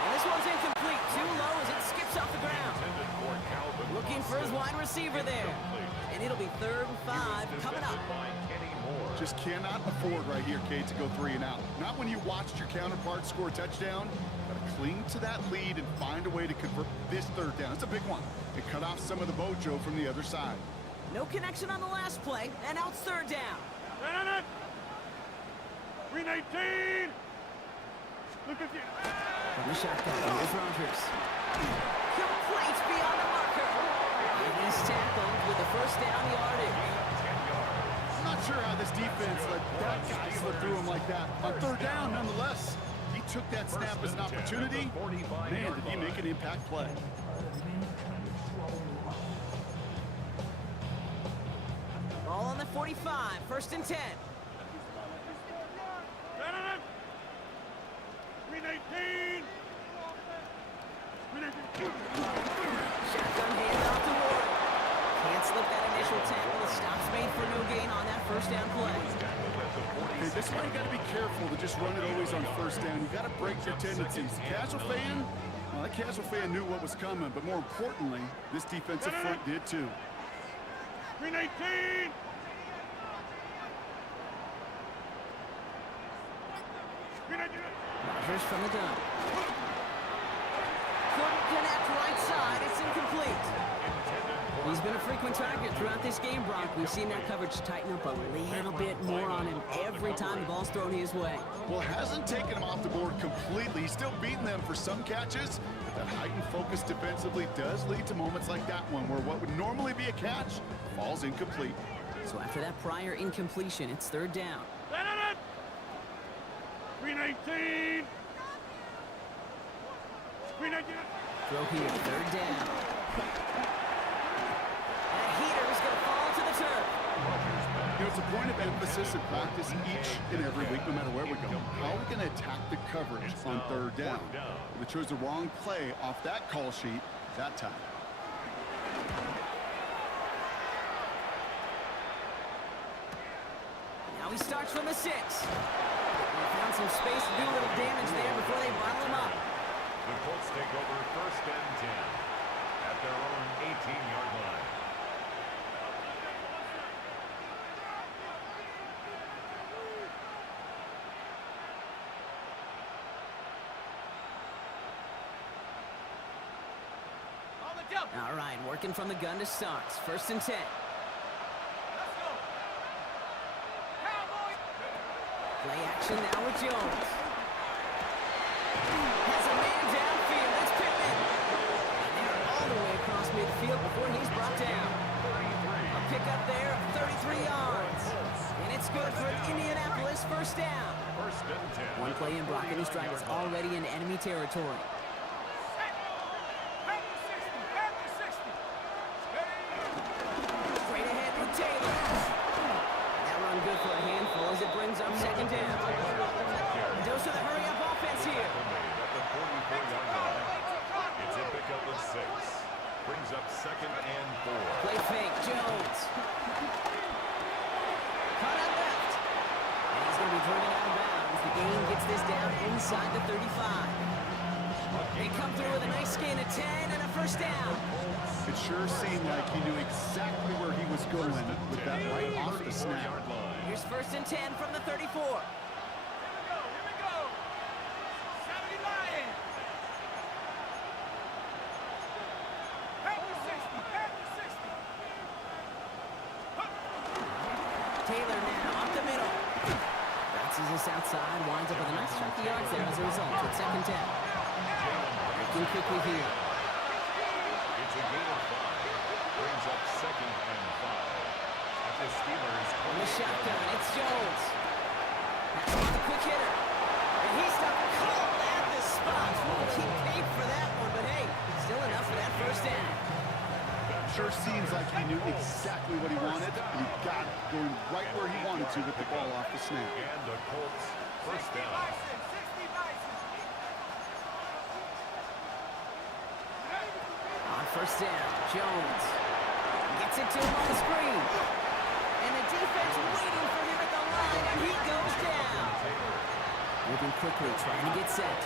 And this one's incomplete. Too low as it skips off the ground. Looking for his wide receiver there. And it'll be 3rd and 5 coming up. Just cannot afford right here, Kate, to go 3 and out. Not when you watched your counterpart score a touchdown. Gotta cling to that lead and find a way to convert this 3rd down. It's a big one. It cut off some of the mojo from the other side. No connection on the last play, and now it's 3rd down. Win 18. Blue 58. From the shotgun, here's Rodgers. Complete beyond the marker. And he's tackled with the 1st down yardage. I'm not sure how this defense let that guy slip through him like that. On 3rd down, nonetheless, he took that snap as an opportunity. Man, did he make an impact play. Ball on the 45, 1st and 10. Win 18. Win 18. Shotgun handoff to Ward. Can't slip that initial tackle. Stops made for no gain on that 1st down play. Okay, this is why you got to be careful to just run it always on 1st down. You got to break your tendencies. Casual fan, well, that casual fan knew what was coming, but more importantly, this defensive front did too. Win 18. Rodgers from the gun. Couldn't connect right side. It's incomplete. He's been a frequent target throughout this game, Brock. We've seen that coverage tighten up a little bit more on him every time the ball's thrown his way. Well, it hasn't taken him off the board completely. He's still beating them for some catches, but that heightened focus defensively does lead to moments like that one where what would normally be a catch falls incomplete. So after that prior incompletion, it's 3rd down. Win 18. Win 18. Throw here, 3rd down. That heater is going to fall to the turf. You know, it's a point of emphasis in practice each and every week, no matter where we go. How are we going to attack the coverage on 3rd down? We chose the wrong play off that call sheet that time. Now he starts from the 6. They found some space to do a little damage there before they bottle him up. The Colts take over 1st and 10 at their own 18-yard line. All right, working from the gun to start. 1st and 10. Play action now with Jones. Has a man downfield. It's Pittman. And they're all the way across midfield before he's brought down. A pickup there of 33 yards. And it's good for an Indianapolis 1st down. 1st and 10. One play in, Brock, and his drive is already in enemy territory. Straight ahead with Taylor. That run good for a handful as it brings up 2nd down. Dose of the hurry-up offense here. At the 44-yard line. It's a pickup of 6. Brings up 2nd and 4. Play fake, Jones. Cut out left. And he's going to be driven out of bounds. The game gets this down inside the 35. They come through with a nice gain of 10 and a 1st down. It sure seemed like he knew exactly where he was going with that right off the snap. Here's 1st and 10 from the 34. Here we go. 70 Lions. Back to 60. Back to 60. Taylor now up the middle. Bounces this outside, winds up with a nice chunk of yards there as a result. It's 2nd down. Working quickly here. It's a gain of 5. Brings up 2nd and 5. At the Steelers' On the 28 shotgun, it's Jones. That's on the quick hitter. And he's stopped cold at the spot. He paid for that one, but hey, still enough for that first down. Sure seems like he knew exactly what he wanted, and he got it, going right where he wanted to with the ball off the snap. And the Colts first 60 down. Bison, 60 Bison. On first down, Jones gets it to him on the screen. And the defense waiting for him at the line, and he goes down. Moving quickly, trying to get set.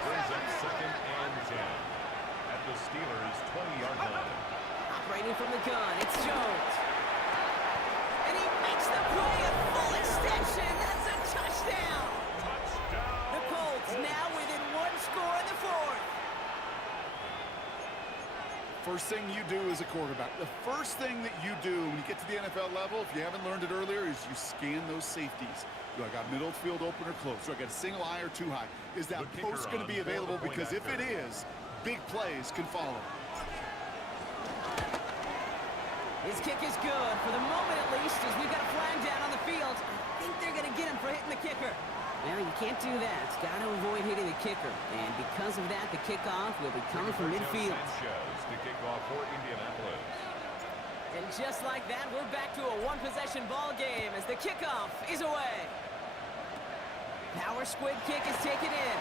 Brings up 2nd and 10. At the Steelers' 20-yard line. Operating from the gun, it's Jones. And he makes the play a full extension. That's a touchdown. The Colts now within one score in the fourth. First thing you do as a quarterback, the first thing that you do when you get to the NFL level, if you haven't learned it earlier, is you scan those safeties. Do I got middle field open or close? Do I got a single high or too high? Is that The kicker post going to be on for the available? point Because if after. it is, big plays can follow. His kick is good, for the moment at least, as we've got a flag down on the field. I think they're going to get him for hitting the kicker. Well, you can't do that. It's got to avoid hitting the kicker. And because of that, the kickoff will be coming from midfield. Sanchez to kick off for Indianapolis. And just like that, we're back to a one-possession ball game as the kickoff is away. Power squid kick is taken in.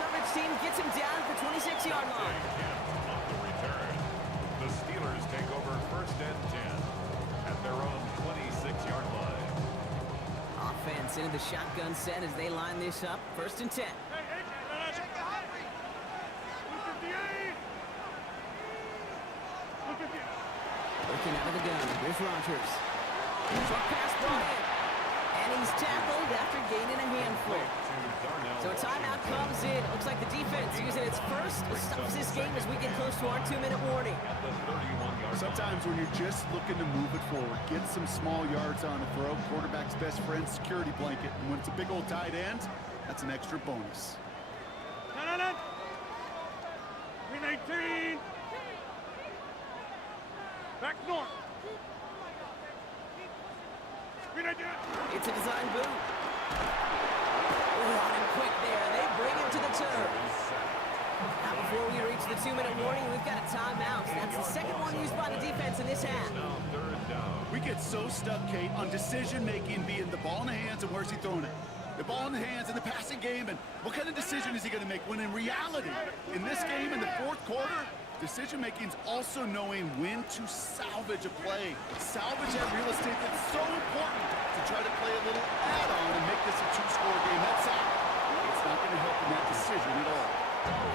Coverage team gets him down at the 26-yard line. On the return, the Steelers take over first and 10 at their own 26-yard line. Offense into the shotgun set as they line this up. First and 10. Check the high rate. 158. Looking out of the gun, here's Rodgers. Short pass brought in. And he's tackled after gaining a handful. So a timeout comes in. Looks like the defense using its first stops this game as we get close to our 2-minute warning. At the 31-yard Sometimes when you're just looking to move it forward, get some small yards on a throw, quarterback's best friend, security blanket. And when it's a big old tight end, that's an extra bonus. No. 319. Back north. 319. It's a design boot. Oh, and quick there. They bring him to the turf. Now before we reach the 2-minute warning, we've got a timeout. That's the second one used by the defense in this half. Now third down. We get so stuck, Kate, on decision-making being the ball in the hands and where's he throwing it. The ball in the hands in the passing game, and what kind of decision is he going to make? When in reality, in this game, in the fourth quarter, decision-making is also knowing when to salvage a play. Salvage that real estate that's so important to try to play a little add-on and make this a two-score game. That's out. It's not going to help in that decision at all.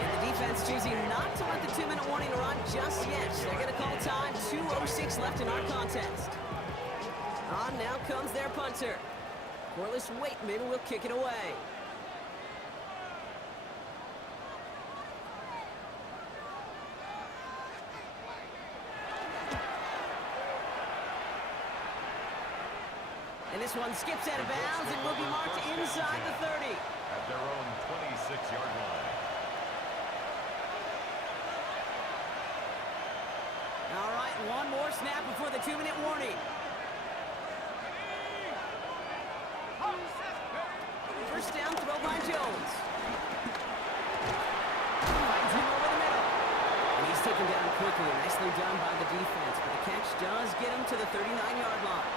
And the defense choosing not to let the 2-minute warning run just yet. They're going to call time. 2:06 left in our contest. On now comes their punter. Corliss Waitman will kick it away. And this one skips out of bounds and will be marked inside the 30. At their own 26-yard line. All right, one more snap before the 2-minute warning. First down throw by Jones. Finds him over the middle. And he's taken down quickly. Nicely done by the defense. But the catch does get him to the 39-yard line.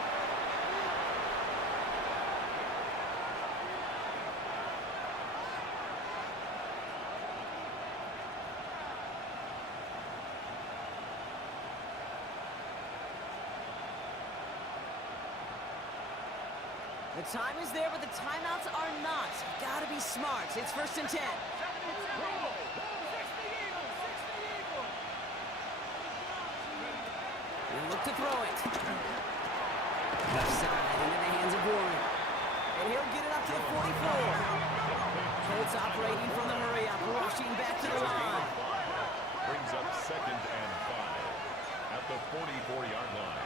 The time is there, but the timeouts are not. Gotta be smart. It's first and 10. And look to throw it. Left side into the hands of Warren. And he'll get it up to the 44. Colts operating from the hurry-up, rushing back to the line. Brings up second and 5 at the 44-yard line.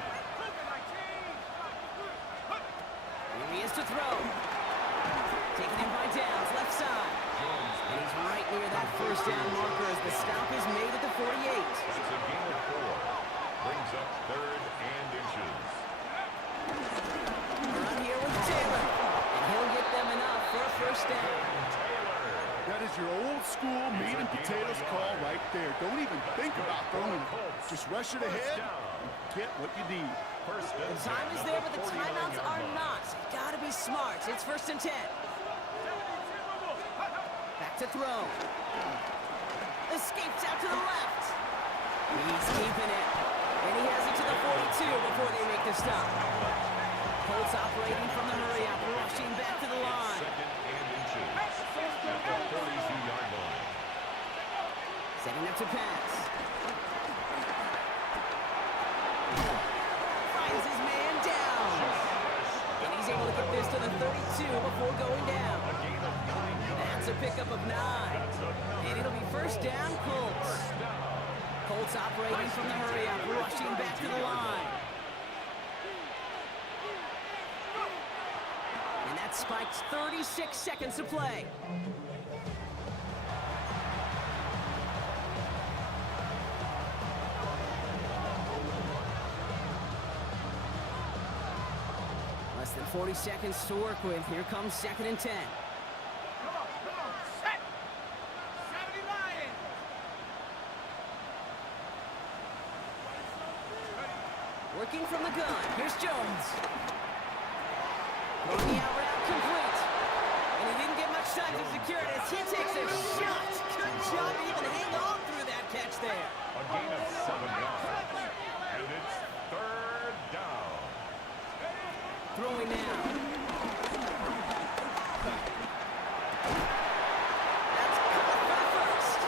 Here he is to throw. Taken in by Downs, left side. Jones And he's right near that first down marker as the stop is made at the 48. It's a gain of 4. Brings up 3rd and inches. Run here with Taylor. And he'll get them enough for a first down. That is your old school meat and potatoes call right there. Don't even think about throwing it. Just rush it ahead and get what you need. The time is there, but the timeouts are not. Gotta be smart. It's 1st and 10. Back to throw. Escapes out to the left. He's keeping it. And he has it to the 42 before they make the stop. Colts operating from the hurry up, rushing back to the line. 2nd and inches. At the 42-yard line. Setting up to pass. Finds his man down. And he's able to get this to the 32 before going down. That's a pickup of 9. And it'll be first down, Colts. Colts operating from the hurry up, rushing back to the line. And that spikes 36 seconds to play. Less than 40 seconds to work with. Here comes 2nd and 10. Come on, set. 70 Lions. Working from the gun. Here's Jones. Throwing the out route complete. And he didn't get much time to secure it as he takes a shot. Good job to even hang on through that catch there. A gain of 7 yards. And it's 3rd down. Throwing now. That's caught for the first.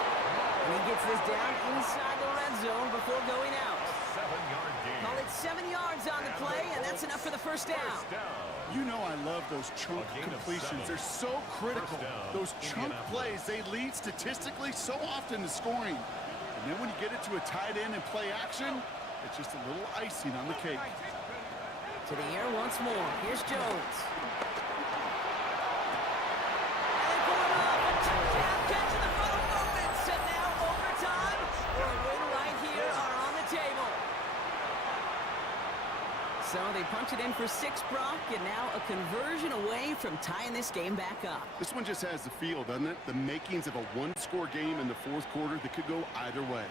And he gets this down inside the red zone before going out. 7-yard gain. Call it 7 yards on the play, and that's enough for the first down. First down. You know I love those chunk A gain of completions. 7. They're so critical. First down, Those chunk Indianapolis. plays, they lead statistically so often to scoring. And then when you get it to a tight end and play action, it's just a little icing on the cake. To the air once more. Here's Jones. And going off a touchdown catch in the final moments. And now overtime or a win right here are on the table. So they punch it in for 6, Brock, and now a conversion away from tying this game back up. This one just has the feel, doesn't it? The makings of a one-score game in the 4th quarter that could go either way.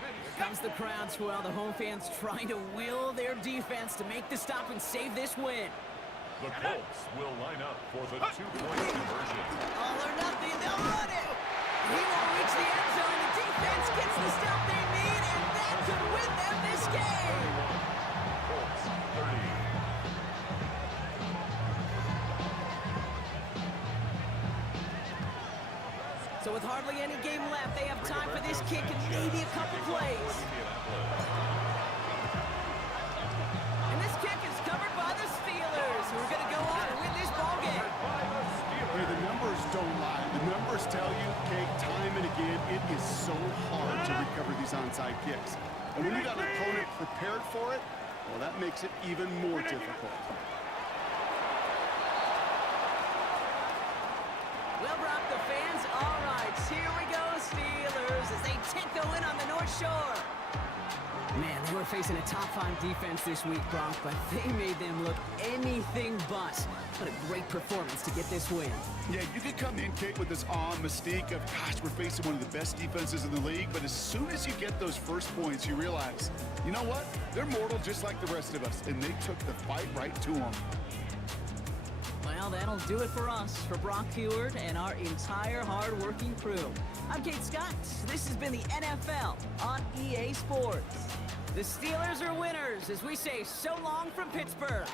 Here comes the crowd swell. The home fans trying to will their defense to make the stop and save this win. The Colts will line up for the 2-point conversion. All or nothing, they'll run it. He won't reach the end zone. The defense gets the stop they need, and that could win them this game. Colts 30. So with hardly any game left, they have time for this kick and maybe a couple plays. And this kick is covered by the Steelers, who are going to go on and win this ball game. Hey, the numbers don't lie. The numbers tell you, Kate, time and again, it is so hard to recover these onside kicks. And when you got an opponent prepared for it, well, that makes it even more difficult. Well, Brock, the fans, all right, here we go, Steelers, as they take the win on the North Shore. Man, they were facing a top-5 defense this week, Brock, but they made them look anything but. What a great performance to get this win. Yeah, you could come in, Kate, with this awe and mystique of, gosh, we're facing one of the best defenses in the league, but as soon as you get those first points, you realize, you know what? They're mortal just like the rest of us, and they took the fight right to them. Well, that'll do it for us, for Brock Huard and our entire hard-working crew. I'm Kate Scott. This has been the NFL on EA Sports. The Steelers are winners as we say so long from Pittsburgh.